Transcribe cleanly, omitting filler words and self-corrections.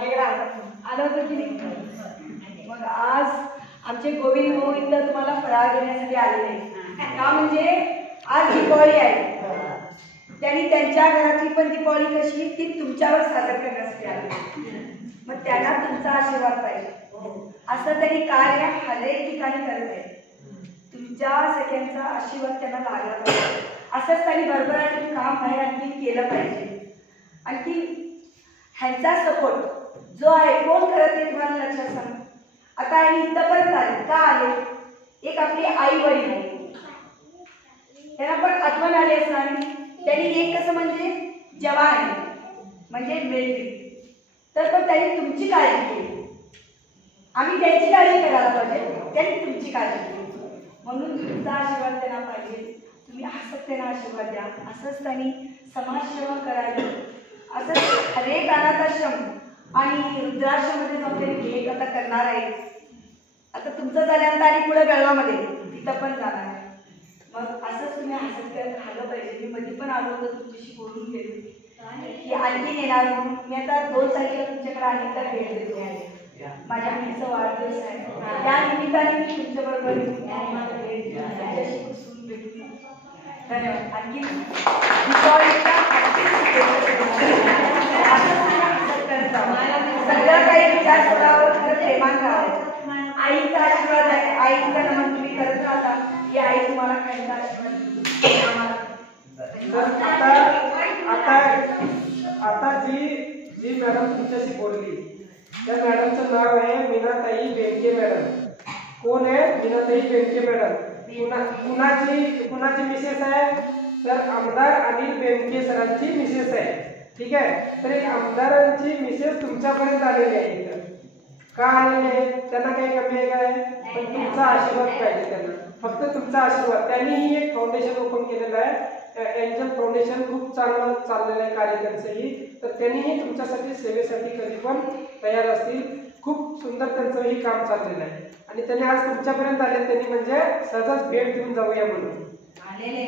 आलं होतं की नाही? मग आज आमचे गोविंद भाऊ इथं तुम्हाला फराळ घेण्यासाठी आलेले आहेत का? म्हणजे आज दिवाळी आहे, त्यांनी त्यांच्या घरातली पण दिवाळी कशी ती तुमच्यावर साजर करण्यासाठी आली. मग त्यांना तुमचा आशीर्वाद पाहिजे असं त्यांनी कार्य हरेक ठिकाणी करत आहे. तुमच्या सगळ्यांचा आशीर्वाद त्यांना लागला पाहिजे असंच त्यांनी भरभराटीत काम बाहेर आणखी केलं पाहिजे. आणखी ह्यांचा सपोर्ट जो आहे कोण करत आहे तुम्हाला लक्षात सांग. आता हे इथंपर्यंत आले का आले? एक आपली आई वडील आहे, त्यांना पण आठवण आली असणार. त्यांनी एक कसं म्हणजे जवान म्हणजे मिलिटरी, तर पण त्यांनी तुमची काळजी केली. आम्ही त्यांची काळजी करायला पाहिजे, त्यांनी तुमची काळजी केली. म्हणून तुमचा आशीर्वाद त्यांना पाहिजे. तुम्ही असंच त्यांना आशीर्वाद द्या. असंच त्यांनी समाजसेवा करावी. असंच हरेक अनाथाश्रम आणि वृद्धाश्रममध्ये आपले एक आता करणार आहे. आता तुमचं झाल्यानंतर आणि पुढे बेळगावमध्ये तिथं पण जाणार आहे. मग असंच तुम्ही हसत करत राहिलं पाहिजे. मी मध्ये पण आलो होतो, तुमच्याशी बोलून गेलो की आणखीन येणार म्हणून. मी आता 2 तारखेला तुमच्याकडे आणखीन भेट देतो. माझ्या मुलीचा वाढदिवस आहे, त्या निमित्ताने मी तुमच्याबरोबर भेट देतो. तुमच्याशी बसून भेटून धन्यवाद. आणखी सगळं काही विचार स्वतःवर खरं प्रेमान राहावं. आईचा आशीर्वाद आहे, आईचा नमन तुम्ही करत राहता की आई तुम्हाला खायचा आशीर्वाद आता जी मॅडम तुमच्याशी बोलली त्या मॅडमचं नाव आहे मीनाताई बेनके मॅडम. कोण आहे? मीनाताई बेनके मॅडम. कुणाची मिसेस आहे? तर आमदार अनिल बेनके सरांची मिसेस आहे. ठीक आहे. तर एक आमदारांची मिसेस तुमच्यापर्यंत आलेली आहे. इथं का आलेली आहे? त्यांना काही कमी आहे काय? पण तुमचा आशीर्वाद पाहिजे त्यांना, फक्त तुमचा आशीर्वाद. त्यांनीही एक फाउंडेशन ओपन केलेलं आहे, एंजल फाउंडेशन. खूप चांगलं चाललेलं आहे कार्य त्यांचंही. तर त्यांनीही तुमच्यासाठी सेवेसाठी कधी पण तयार असतील. खूप सुंदर त्यांचंही काम चाललेलं आहे आणि त्यांनी आज तुमच्यापर्यंत आले. त्यांनी म्हणजे सहजच भेट देऊन जाऊया म्हणून आलेले.